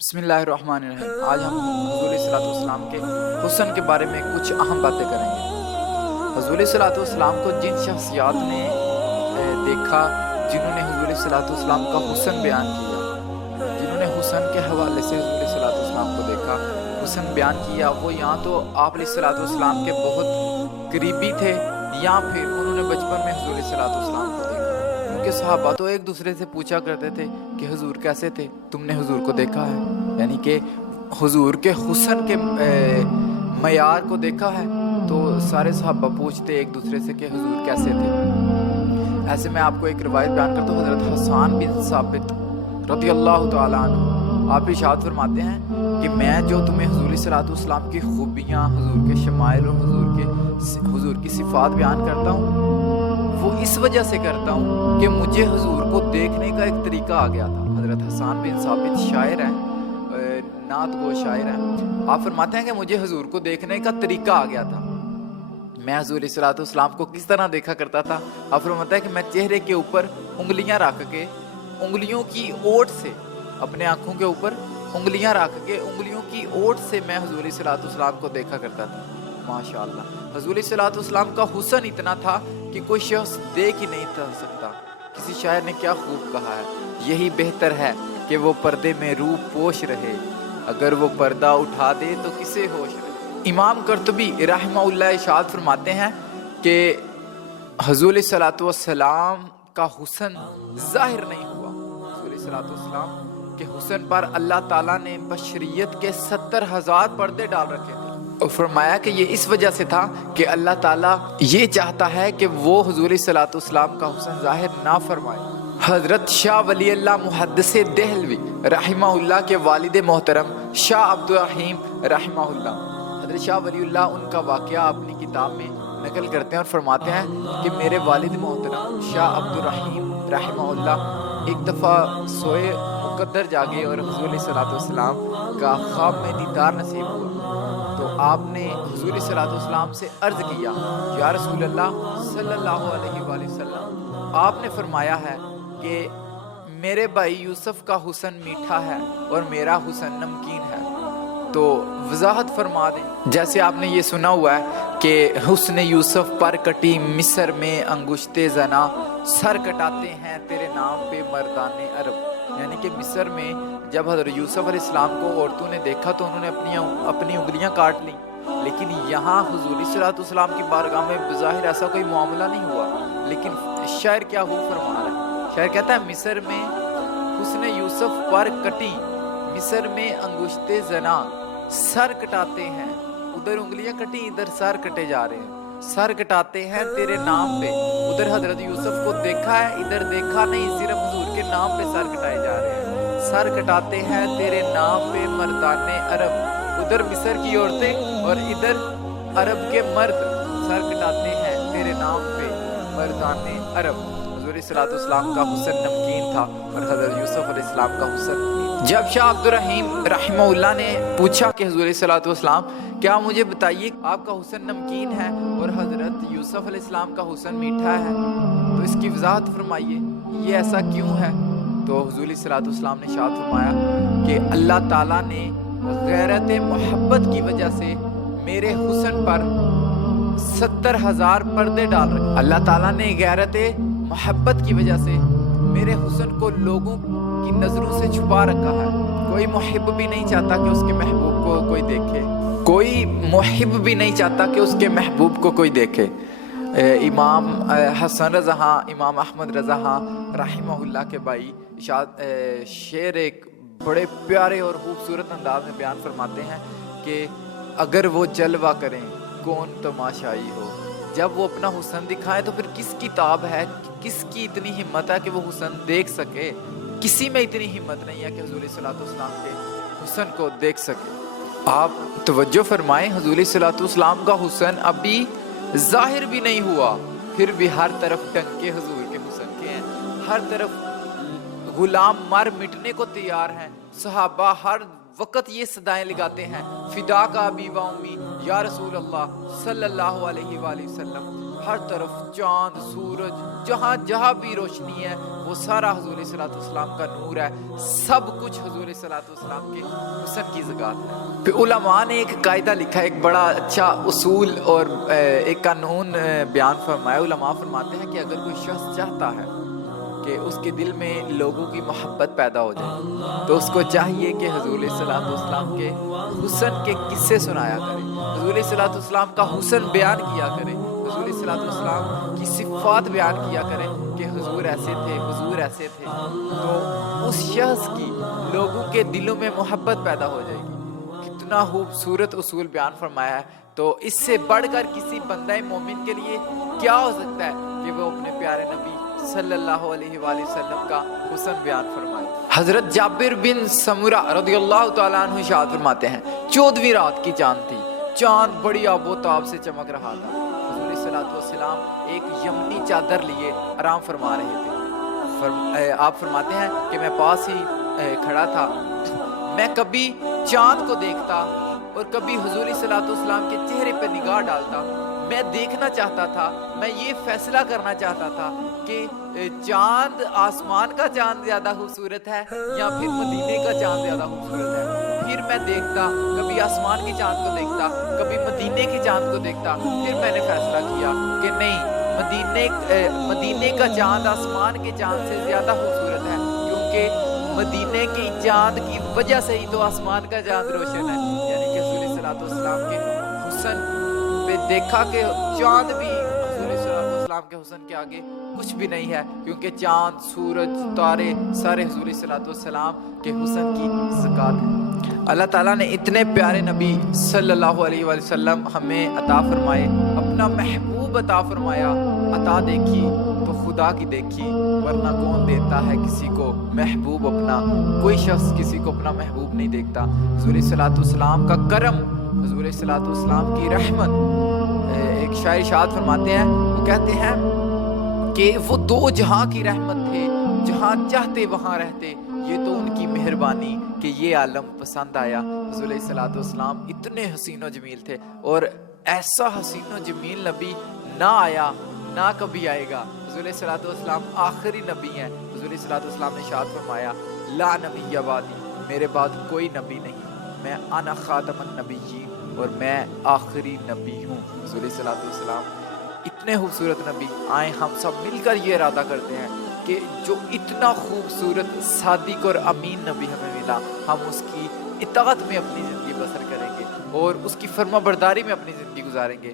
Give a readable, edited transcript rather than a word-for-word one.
بسم اللہ الرحمن الرحیم۔ آج ہم حضور صلی اللہ علیہ وسلم کے حسن کے بارے میں کچھ اہم باتیں کریں گے۔ حضور صلی اللہ علیہ وسلم کو جن شخصیات نے دیکھا، جنہوں نے حضور صلی اللہ علیہ وسلم کا حسن بیان کیا، جنہوں نے حسن کے حوالے سے حضور صلی اللہ علیہ وسلم کو دیکھا، حسن بیان کیا، وہ یہاں تو آپ علیہ الصلوۃ والسلام کے بہت قریبی تھے، یا پھر انہوں نے بچپن میں حضور صلی اللہ علیہ وسلم کو دیکھا۔ ان کے صحابہ تو ایک دوسرے سے پوچھا کرتے تھے کہ حضور کیسے تھے، تم نے حضور کو دیکھا ہے؟ یعنی کہ حضور کے حسن کے معیار کو دیکھا ہے۔ تو سارے صحابہ پوچھتے ایک دوسرے سے کہ حضور کیسے تھے۔ ایسے میں آپ کو ایک روایت بیان کرتا ہوں۔ حضرت حسان بن ثابت رضی اللہ تعالیٰ عنہ آپ ارشاد فرماتے ہیں کہ میں جو تمہیں حضور صلی اللہ علیہ وسلم کی خوبیاں، حضور کے شمائل اور حضور کی صفات بیان کرتا ہوں، وہ اس وجہ سے کرتا ہوں کہ مجھے حضور کو دیکھنے کا ایک طریقہ آ گیا تھا۔ حضرت حسان بن ثابت شاعر ہیں، نعت گو شاعر ہیں۔ آپ فرماتے ہیں کہ مجھے حضور کو دیکھنے کا طریقہ آ گیا تھا۔ میں حضور صلی اللہ علیہ وسلم کو کس طرح دیکھا کرتا تھا؟ آپ فرماتے ہیں کہ میں چہرے کے اوپر انگلیاں رکھ کے، انگلیوں کی اوٹ سے، اپنے آنکھوں کے اوپر انگلیاں رکھ کے، انگلیوں کی اوٹ سے میں حضور صلی اللہ علیہ وسلم کو دیکھا کرتا تھا۔ ماشاءاللہ، حضور صلی اللہ علیہ وسلم کا حسن اتنا تھا کہ کوئی شخص دیکھ ہی نہیں تھا سکتا۔ کسی شاعر نے کیا خوب کہا ہے، یہی بہتر ہے کہ وہ پردے میں روپ پوش رہے، اگر وہ پردہ اٹھا دے تو کسے ہوش رہے۔ امام قرطبی رحمہ اللہ ارشاد فرماتے ہیں کہ حضور صلی اللہ علیہ وسلم کا حسن ظاہر نہیں ہوا۔ حضور صلی اللہ علیہ وسلم کے حسن پر اللہ تعالیٰ نے بشریت کے 70,000 پردے ڈال رکھے تھے، اور فرمایا کہ یہ اس وجہ سے تھا کہ اللہ تعالیٰ یہ چاہتا ہے کہ وہ حضور صلی اللہ علیہ وسلم کا حسن ظاہر نہ فرمائے۔ حضرت شاہ ولی اللہ محدث دہلوی رحمہ اللہ کے والد محترم شاہ عبد الرحیم رحمہ اللہ، حضرت شاہ ولی اللہ ان کا واقعہ اپنی کتاب میں نقل کرتے ہیں اور فرماتے ہیں کہ میرے والد محترم شاہ عبد الرحیم رحمہ اللہ ایک دفعہ سوئے مقدر جاگے اور حضور صلی اللہ علیہ وسلم کا خواب میں دیدار نصیب ہوا۔ تو آپ نے حضور صلی اللہ علیہ وسلم سے عرض کیا، یا رسول اللہ صلی اللہ علیہ وآلہ وسلم، آپ نے فرمایا ہے کہ میرے بھائی یوسف کا حسن میٹھا ہے اور میرا حسن نمکین ہے، تو وضاحت فرما دیں۔ جیسے آپ نے یہ سنا ہوا ہے کہ حسن یوسف پر کٹی مصر میں انگشتے زنا، سر کٹاتے ہیں تیرے نام پہ مردان عرب۔ یعنی کہ مصر میں جب حضرت یوسف علیہ السلام کو عورتوں نے دیکھا تو انہوں نے اپنی انگلیاں کاٹ لیں، لیکن یہاں حضور صلی اللہ علیہ وسلم کی بارگاہ میں بظاہر ایسا کوئی معاملہ نہیں ہوا، لیکن شاعر کیا ہو فرما رہا ہے؟ شاعر کہتا ہے مصر میں حسن یوسف پر کٹی، مصر میں انگشتے زنا، سر کٹاتے ہیں، ادھر انگلیاں کٹی ادھر سر کٹے جا رہے ہیں، سر کٹاتے ہیں تیرے نام پہ، ادھر حضرت یوسف کو دیکھا ہے ادھر دیکھا نہیں، صرف حضور کے نام پہ سر کٹائے جا رہے ہیں۔ سر کٹاتے ہیں تیرے نام پہ مردان عرب، ادھر مصر کی عورتیں اور ادھر عرب کے مرد سر کٹاتے ہیں تیرے نام پہ مردان عرب۔ حضور صلی اللہ علیہ وسلم کا حسن نمکین تھا اور حضرت یوسف علیہ السلام کا حسن۔ جب شاہ عبد الرحیم رحمہ اللہ نے پوچھا کہ حضور صلی اللہ علیہ وسلم کیا مجھے بتائیے آپ کا حسن نمکین ہے اور حضرت یوسف علیہ السلام کا حسن میٹھا ہے، تو اس کی وضاحت فرمائیے، یہ ایسا کیوں ہے؟ تو حضور صلی اللہ علیہ وسلم نے ارشاد فرمایا کہ اللہ تعالیٰ نے غیرت محبت کی وجہ سے میرے حسن پر 70,000 پردے ڈال رکھے۔ اللہ تعالیٰ نے غیرت محبت کی وجہ سے میرے حسن کو لوگوں کی نظروں سے چھپا رکھا ہے۔ کوئی محب بھی نہیں چاہتا کہ اس کے محبوب کو کوئی دیکھے، کوئی محب بھی نہیں چاہتا کہ اس کے محبوب کو کوئی دیکھے۔ امام حسن رضا خاں، امام احمد رضا خاں رحمہ اللہ کے بھائی شعر ایک بڑے پیارے اور خوبصورت انداز میں بیان فرماتے ہیں کہ اگر وہ جلوہ کریں کون تماشائی ہو، جب وہ اپنا حسن دکھائیں تو پھر کس کی تاب ہے، کس کی اتنی ہمت ہے کہ وہ حسن دیکھ سکے؟ کسی میں اتنی ہمت نہیں ہے کہ حضور صلی اللہ علیہ وسلم کے حسن کو دیکھ سکے۔ آپ توجہ فرمائیں، حضور صلی اللہ علیہ وسلم کا حسن ابھی ظاہر بھی نہیں ہوا، پھر بھی ہر طرف ڈنکے حضور کے حسن کے ہیں، ہر طرف غلام مر مٹنے کو تیار ہیں، صحابہ ہر وقت یہ صدائیں لگاتے ہیں، فدا کا ابی و امی یا رسول اللہ صلی اللہ علیہ وآلہ وسلم، ہر طرف چاند سورج جہاں جہاں بھی روشنی ہے وہ سارا حضور صلی اللہ علیہ وسلم کا نور ہے، سب کچھ حضور صلی اللہ علیہ وسلم کے حسن کی زکات ہے۔ پھر علماء نے ایک قاعدہ لکھا ہے، ایک بڑا اچھا اصول اور ایک قانون بیان فرمایا۔ علماء فرماتے ہیں کہ اگر کوئی شخص چاہتا ہے کہ اس کے دل میں لوگوں کی محبت پیدا ہو جائے تو اس کو چاہیے کہ حضور صلی اللہ علیہ وسلم کے حسن کے قصے سنایا کرے، حضور صلی اللہ علیہ وسلم کا حسن بیان کیا کرے، حضور صلی اللہ علیہ وسلم کی صفات بیان کیا کرے کہ حضور ایسے تھے، حضور ایسے تھے، تو اس شخص کی لوگوں کے دلوں میں محبت پیدا ہو جائے گی۔ کتنا خوبصورت اصول بیان فرمایا ہے۔ تو اس سے بڑھ کر کسی بندہ مومن کے لیے کیا ہو سکتا ہے کہ وہ اپنے پیارے نبی صلی اللہ علیہ وآلہ وسلم کا حسن بیان فرمائے۔ حضرت جابر بن سمرہ رضی اللہ تعالیٰ عنہ ارشاد فرماتے ہیں 14ویں رات کی چاند تھی، چاند بڑی آب و تاب سے چمک رہا تھا، حضور صلی اللہ علیہ وسلم ایک یمنی چادر لیے آرام فرما رہے تھے۔ آپ فرماتے ہیں کہ میں پاس ہی کھڑا تھا، میں کبھی چاند کو دیکھتا اور کبھی حضور صلی اللہ علیہ وسلم کے چہرے پہ نگاہ ڈالتا۔ میں دیکھنا چاہتا تھا، میں یہ فیصلہ کرنا چاہتا تھا کہ چاند آسمان کا چاند زیادہ خوبصورت ہے یا پھر مدینے کا چاند زیادہ خوبصورت ہے۔ پھر میں دیکھتا، کبھی آسمان کے چاند کو دیکھتا، کبھی مدینے کے چاند کو دیکھتا، پھر میں نے فیصلہ کیا کہ نہیں، مدینے کا چاند آسمان کے چاند سے زیادہ خوبصورت ہے، کیونکہ مدینے کی چاند کی وجہ سے ہی تو آسمان کا چاند روشن ہے۔ یعنی کہ حضور صلی اللہ علیہ وسلم کے حسن پہ دیکھا کہ چاند بھی حضور صلی اللہ علیہ وسلم کے حسن کے آگے کچھ بھی نہیں ہے، کیونکہ چاند سورج تارے سارے حضور صلی اللہ علیہ وسلم کے حسن کی زکات ہے۔ اللہ تعالیٰ نے اتنے پیارے نبی صلی اللہ علیہ وآلہ وسلم ہمیں عطا فرمائے، اپنا محبوب عطا فرمایا۔ عطا دیکھی تو خدا کی دیکھی، ورنہ کون دیتا ہے کسی کو محبوب اپنا؟ کوئی شخص کسی کو اپنا محبوب نہیں دیکھتا۔ حضور صلی اللہ علیہ وسلم کا کرم، حضور صلی اللہ علیہ وسلم کی رحمت۔ ایک شاعر ارشاد فرماتے ہیں، وہ کہتے ہیں کہ وہ دو جہاں کی رحمت تھے، جہاں چاہتے وہاں رہتے، یہ تو ان کی مہربانی کہ یہ عالم پسند آیا۔ حضور صلی اللہ علیہ وسلم اتنے حسین و جمیل تھے، اور ایسا حسین و جمیل نبی نہ آیا نہ کبھی آئے گا۔ حضور صلی اللہ علیہ وسلم آخری نبی ہیں۔ حضور صلی اللہ علیہ وسلم نے ارشاد فرمایا لا نبی بعدی، میرے بعد کوئی نبی نہیں، میں انا خاتم النبیین، اور میں آخری نبی ہوں۔ حضور صلی اللہ علیہ وسلم اتنے خوبصورت نبی آئیں، ہم سب مل کر یہ ارادہ کرتے ہیں کہ جو اتنا خوبصورت صادق اور امین نبی ہمیں ملا، ہم اس کی اطاعت میں اپنی زندگی بسر کریں گے اور اس کی فرما برداری میں اپنی زندگی گزاریں گے۔